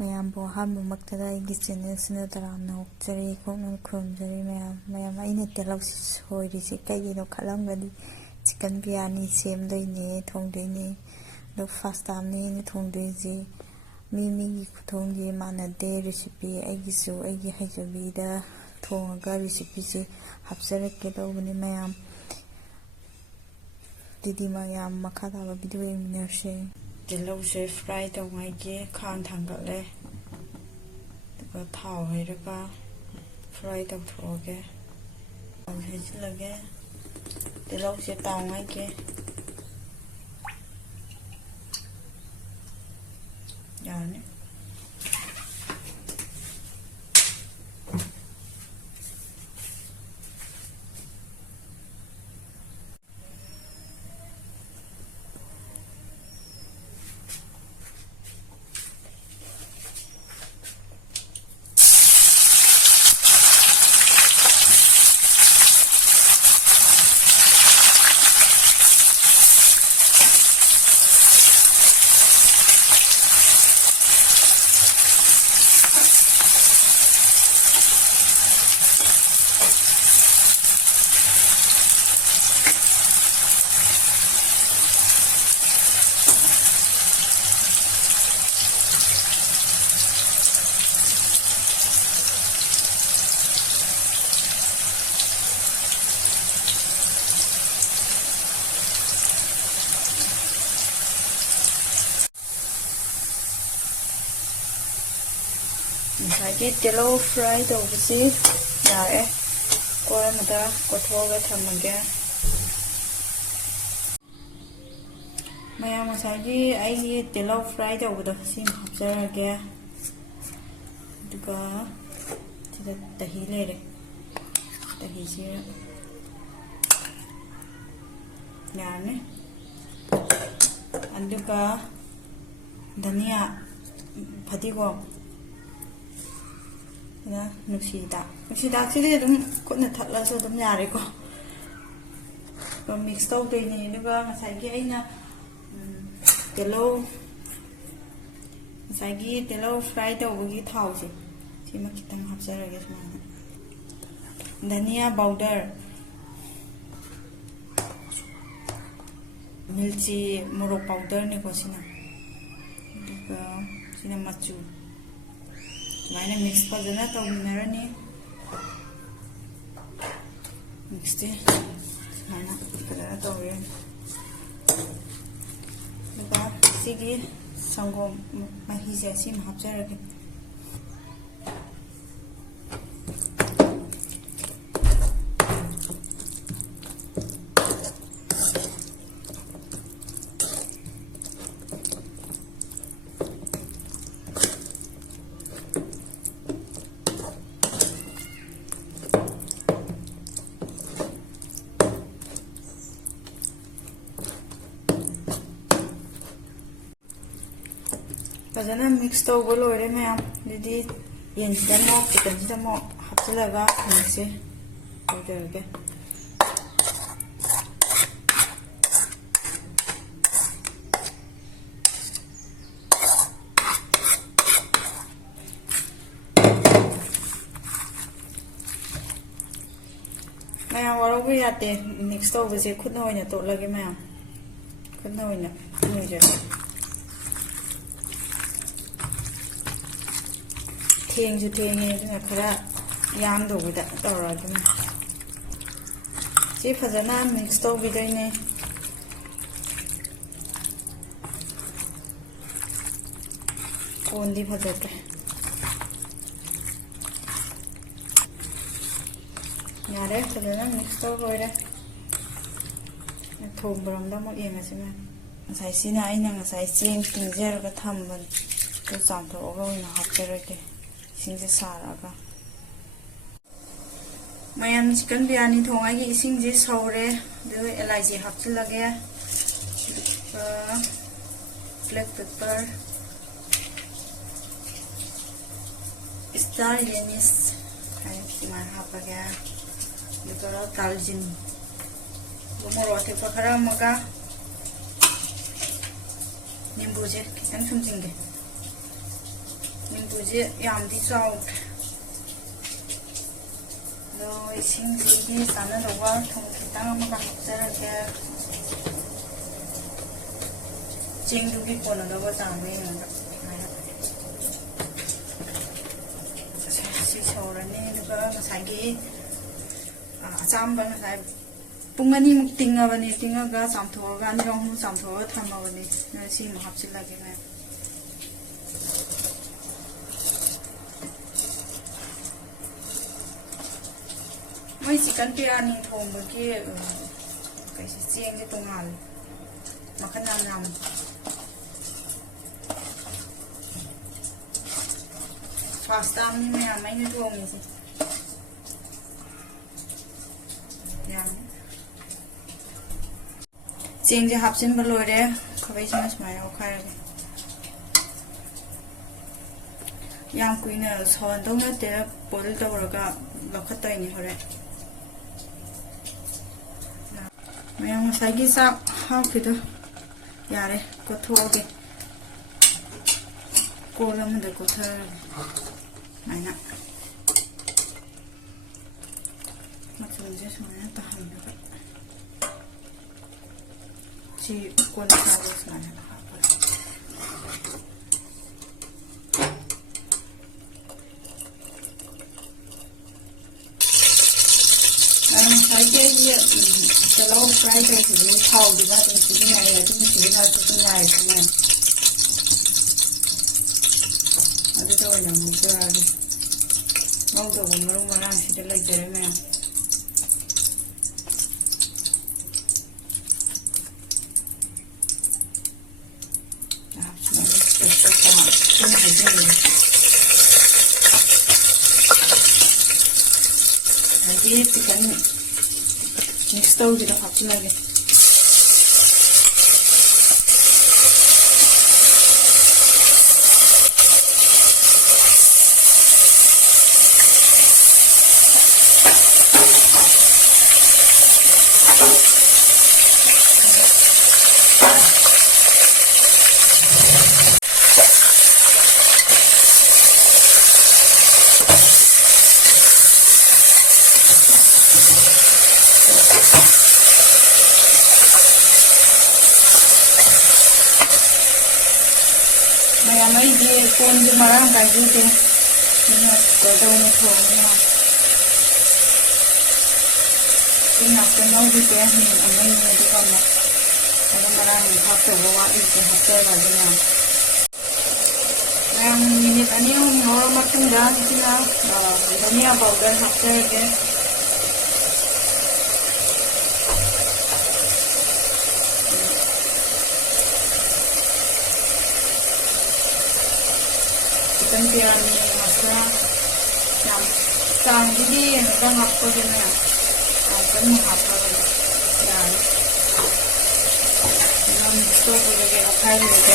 ꯃꯌꯥꯝꯕꯨ ꯑꯍꯥꯟꯕꯃꯛꯇꯗ ꯑꯩꯒꯤ ꯆꯦꯅꯦꯜꯁꯤꯅ ꯇꯔꯥꯝꯅ ꯑꯣꯛꯆꯔꯤ ꯈꯣꯡꯅ ꯈꯨꯔꯨꯝꯖꯔꯤ ꯃꯌꯥꯝ ꯑꯩꯅ ꯇꯤꯜꯍꯧ ꯁꯣꯏꯔꯤꯁꯤ ꯀꯩꯒꯤꯅꯣ ꯈꯜꯂꯝꯒꯅꯤ ꯆꯤꯛꯀꯟ ꯕꯤꯔꯌꯥꯅꯤ ꯁꯦꯝꯗꯣꯏꯅꯦ ꯊꯣꯡꯗꯣꯏꯅꯦ ꯑꯗꯣ ꯐꯥꯔꯁ ꯇꯥꯏꯝꯅꯤ ꯑꯩꯅ ꯊꯣꯡꯗꯣꯏꯁꯤ ꯃꯤꯒꯤ ꯈꯨꯊꯣꯡꯁꯤ ꯃꯥꯟꯅꯗꯦ ꯔꯦꯁꯤꯄꯤ ꯑꯩꯒꯤꯁꯨ ꯑꯩꯒꯤ ꯍꯩꯖꯕꯤꯗ ꯊꯣꯡꯉꯒ ꯔꯦꯁꯤꯄꯤꯁꯤ ꯍꯥꯞꯆꯔꯛꯀꯦ ꯇꯧꯕꯅꯤ ꯃꯌꯥꯝ ꯑꯗꯨꯗꯤ ꯃꯌꯥꯝ ꯃꯈꯥ ꯇꯥꯕ ꯚꯤꯗꯤꯑꯣ ꯌꯦꯡꯃꯤꯟꯅꯔꯁꯦ ꯇꯤꯜꯍꯧꯁꯦ ꯐ꯭ꯔꯥꯏ ꯇꯧꯉꯥꯏꯒꯤ ꯈꯥꯡ ꯊꯥꯡꯒꯠꯂꯦ ꯑꯗꯨꯒ ꯊꯥꯎ ꯍꯩꯔꯒ ꯐ꯭ꯔꯥꯏ ꯇꯧꯊꯣꯛꯑꯒꯦ ꯍꯩꯖꯤꯜꯂꯒꯦ ꯇꯤꯜꯍꯧꯁꯦ ꯇꯥꯎꯉꯥꯏꯒꯤ ꯌꯥꯔꯅꯤ ꯉꯁꯥꯏꯒꯤ ꯇꯤꯜꯍꯧ ꯐ꯭ꯔꯥꯏ ꯇꯧꯕꯁꯤ ꯌꯥꯔꯦ ꯀꯣꯜ ꯑꯃꯗ ꯀꯣꯠꯊꯣꯛꯑꯒ ꯊꯝꯃꯒꯦ ꯃꯌꯥꯝ ꯉꯁꯥꯏꯒꯤ ꯑꯩꯒꯤ ꯇꯤꯜꯍꯧ ꯐ꯭ꯔꯥꯏ ꯇꯧꯕꯗꯣ ꯁꯤꯃ ꯍꯥꯞꯆꯔꯒꯦ ꯑꯗꯨꯒ ꯁꯤꯗ ꯗꯍꯤ ꯂꯩꯔꯦ ꯗꯍꯤꯁꯤ ꯌꯥꯔꯅꯤ ꯑꯗꯨꯒ ꯙꯅꯤꯌꯥ ꯐꯗꯤꯒꯣꯝ ꯅꯨꯡꯁꯤꯗꯥꯛꯁꯤꯗꯤ ꯑꯗꯨꯝ ꯈꯨꯠꯅ ꯊꯠꯂꯁꯨ ꯑꯗꯨꯝ ꯌꯥꯔꯦꯀꯣ ꯃꯤꯛꯁ ꯇꯧꯗꯣꯏꯅꯤ ꯑꯗꯨꯒ ꯉꯁꯥꯏꯒꯤ ꯑꯩꯅ ꯇꯤꯜꯍꯧ ꯐ꯭ꯔꯥꯏ ꯇꯧꯕꯒꯤ ꯊꯥꯎꯁꯦ ꯁꯤꯃ ꯈꯤꯇꯪ ꯍꯥꯞꯆꯔꯒꯦ ꯁꯨꯃꯥꯏꯅ ꯙꯅꯤꯌꯥ ꯄꯥꯎꯗꯔ ꯃꯤꯔꯆꯤ ꯃꯣꯔꯣꯛ ꯄꯥꯎꯗꯔꯅꯤꯀꯣ ꯁꯤꯅ ꯑꯗꯨꯒ ꯁꯤꯅ ꯃꯆꯨ ꯁꯨꯃꯥꯏꯅ ꯃꯤꯛꯁ ꯐꯖꯅ ꯇꯧꯃꯤꯟꯅꯔꯅꯤ ꯃꯤꯛꯁꯇꯤ ꯁꯨꯃꯥꯏꯅ ꯐꯖꯅ ꯇꯧꯔꯦ ꯑꯗꯨꯒ ꯁꯤꯒꯤ ꯁꯪꯒꯣꯝ ꯃꯍꯤꯁꯦ ꯁꯤꯃ ꯍꯥꯞꯆꯔꯒꯦ ꯐꯖꯅ ꯃꯤꯛꯁ ꯇꯧꯕ ꯂꯣꯏꯔꯦ ꯃꯌꯥꯝ ꯑꯗꯨꯗꯤ ꯌꯦꯟꯁꯤꯗ ꯑꯃꯨꯛ ꯆꯤꯛꯀꯟꯁꯤꯗ ꯑꯃꯨꯛ ꯍꯥꯞꯆꯤꯜꯂꯒ ꯃꯤꯛꯁꯁꯦ ꯇꯧꯖꯔꯒꯦ ꯃꯌꯥꯝ ꯋꯥꯔꯧꯕ ꯌꯥꯗꯦ ꯃꯤꯛꯁ ꯇꯧꯕꯁꯦ ꯈꯨꯠꯅ ꯑꯣꯏꯅ ꯇꯣꯠꯂꯒꯦ ꯃꯌꯥꯝ ꯈꯨꯠꯅ ꯑꯣꯏꯅ ꯅꯣꯏꯖꯔꯦ ꯊꯦꯡꯁꯨ ꯊꯦꯡꯉꯦ ꯑꯗꯨꯅ ꯈꯔ ꯌꯥꯡꯗꯧꯕꯗ ꯇꯧꯔꯒꯦ ꯁꯤ ꯐꯖꯅ ꯃꯤꯛꯁ ꯇꯧꯕꯤꯗꯣꯏꯅꯦ ꯀꯣꯟꯗꯤ ꯐꯖꯗ꯭ꯔꯦ ꯌꯥꯔꯦ ꯐꯖꯅ ꯃꯤꯛꯁ ꯇꯧ ꯂꯣꯏꯔꯦ ꯊꯣꯡꯕꯔꯣꯝꯗ ꯑꯃꯨꯛ ꯌꯦꯡꯉꯁꯤ ꯃꯌꯥꯝ ꯉꯁꯥꯏ ꯁꯤꯅ ꯑꯩꯅ ꯉꯁꯥꯏ ꯆꯦꯡ ꯇꯤꯡꯖꯔꯒ ꯊꯝꯕꯅꯤ ꯑꯗꯨ ꯆꯥꯝꯊꯣꯛꯑꯒ ꯑꯣꯏꯅ ꯍꯥꯞꯆꯔꯒꯦ ꯏꯁꯤꯡꯁꯦ ꯁꯥꯔꯛꯑꯒ ꯃꯌꯥꯝ ꯆꯤꯛꯀꯟ ꯕꯤꯔꯌꯥꯅꯤ ꯊꯣꯡꯉꯥꯏꯒꯤ ꯏꯁꯤꯡꯁꯦ ꯁꯧꯔꯦ ꯑꯗꯨꯒ ꯑꯦꯂꯥꯏꯆꯤ ꯍꯥꯞꯆꯤꯜꯂꯒꯦ ꯑꯗꯨꯒ ꯕ꯭ꯂꯦꯛ ꯄꯦꯄꯔ ꯁ꯭ꯇꯥꯔ ꯑꯦꯅꯤꯁ ꯁꯨꯃꯥꯏꯅ ꯍꯥꯞꯄꯒꯦ ꯑꯗꯨꯒ ꯗꯥꯜꯆꯤꯅꯤ ꯃꯣꯔꯣꯛ ꯑꯇꯦꯛꯄ ꯈꯔ ꯑꯃꯒ ꯅꯤꯝꯕꯨꯁꯦ ꯈꯤꯇꯪ ꯁꯨꯝꯖꯤꯟꯒꯦ Manipurji yamdi chaw do ising di sana dawa thong khitang ama hapjarage chengdugi kono dawa tangme si chorani duga masagi achamba masai pungani muk tingabani tingaga samthoga anrong samthoga thamabani si ma hapchilage ma Mai chicken biryani thongba ki kai si cheng ji tongal makhan nam first time ni me amai ni thong ni yang cheng ji hapsin ba lore khabai chama smai au khai yang kuina son dong na te boil tawraga lakhatai ni hore Mayang masagi sak hau kido yare kothoge kolam de kothar maina machuje sumana tahan da chi kolam sa sumana Kalau fry cái thì thau thì bao nhiêu cái này là cái này không này. Ở đây tôi làm một cái này. Mau rồi mà làm thì lấy chơi mẹ. Jadi chicken mix tau di dalam hapsi lagi. Mấy đi con đi mà làm cái gì thế? Nhưng mà có đâu mà thổi nữa. Cái nắp cái nấu gì thế? Mình ăn mấy người đi con mà. Cái mà làm mình học thổi vào đi cái học chơi vào thế nào? Làm mình ăn nhiều nấu mà không ra thì nào? Cái này bảo cái học chơi cái. Chicken biryani masala yang sang jadi orang apa jenis kan apa yang itu boleh apa gitu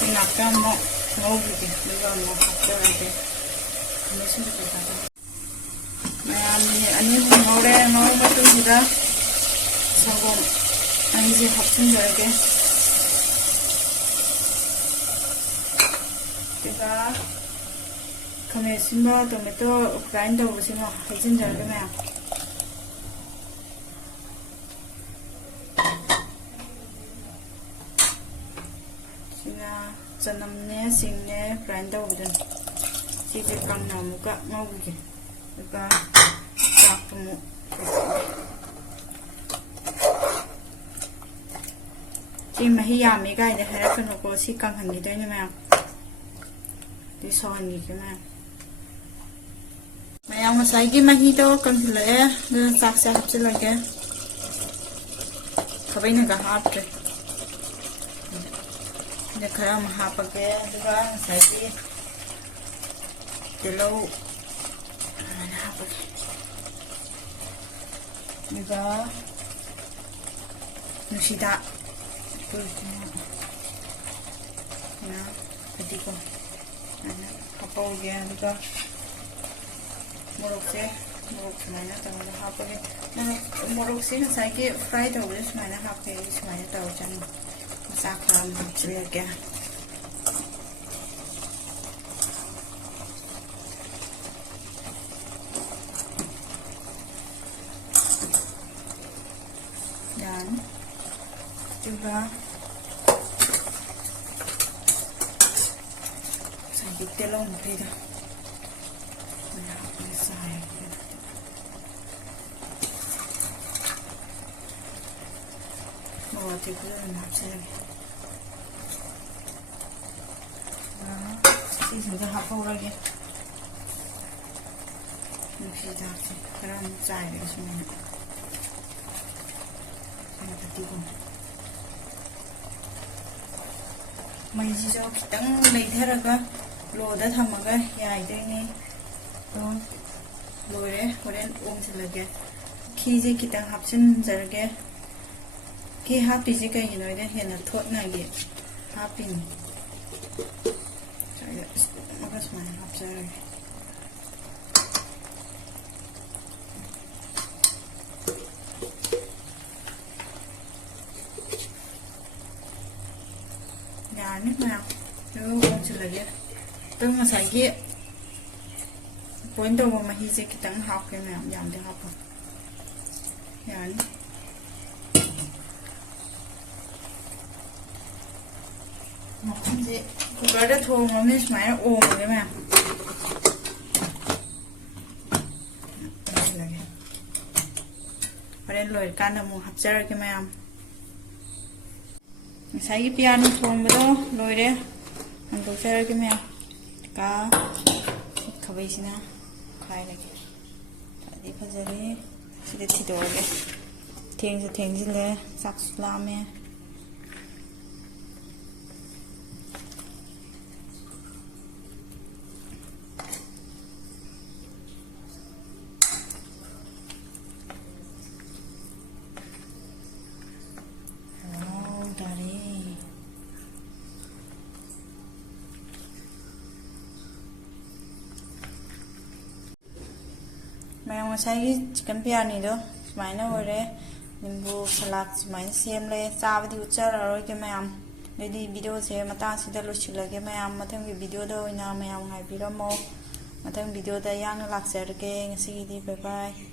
kenapa mau gitu belum mau apa gitu ini sudah terjadi Ani ngore ngau matu sudah Angom ani je hapsin jarage kita kame simba tomato grind do sima hajin jarage me sina chanam ne sing ne grind do budan si je kang na muka ngau ge Juga ketemu. Chỉ mahi yami cái này hay là có si căng hành gì đấy nha mẹ. Đi son gì cái mẹ. Mẹ ông mà sai cái mahi đó căng thì lại nên sạc sẽ hấp lại cái. Các bạn nên cả hấp rồi. Để khai ông hấp cái juga sai cái lâu. Juga nusida nah tadi ko apa udah juga morok मोरक सुमाइना तौर हापगे मोरक से ngसाई fry तौबे सुमाइना हापे सुमाइना तौर चंग मसा खरा हापचलगे dan juga sakit telong beda mau tidur macam ni sih sudah apa lagi mesti dah sekarang saya semua मैजिजो खितंग लेधरगा Lodha थमगा याइदैनि लोरे होरेन ओमसलगे खीजे खितंग हापसिन जरगे की हापीजे कहिनोइदे हेना थोटनागे हापिनि जाय मगस मान हापजरगे यानी मैं जो चलगे तो ngसाई पॉइंट तब मही से खितंग हापके मैं यामदे हाप यानी मखन से कुकर दे थोंगने सुमाय ओमगे मैं लगे होरेन लोय कान मु हापजरगे मैं ngसाई बिरयानी थोंबदो लोइरे हांदोकजरगे मैं का खबैसिना खाइलगे तादि फजरे सिदे थिदोगे थेंगसे थेंजिले चाकसु लामे मैं ngसाई चिकन बिरयानी दो सुमाइना होरे निंबू सलाद सुमाइना सेमले चाबदी उच्चररोगे मैम नोदी वीडियो से मतासिदा लोसिलगे मैम मथंगी वीडियो दो इना मैम हाइबिरमो मथंग वीडियो दा याना लाक्सरगे ngasiदी बाय बाय।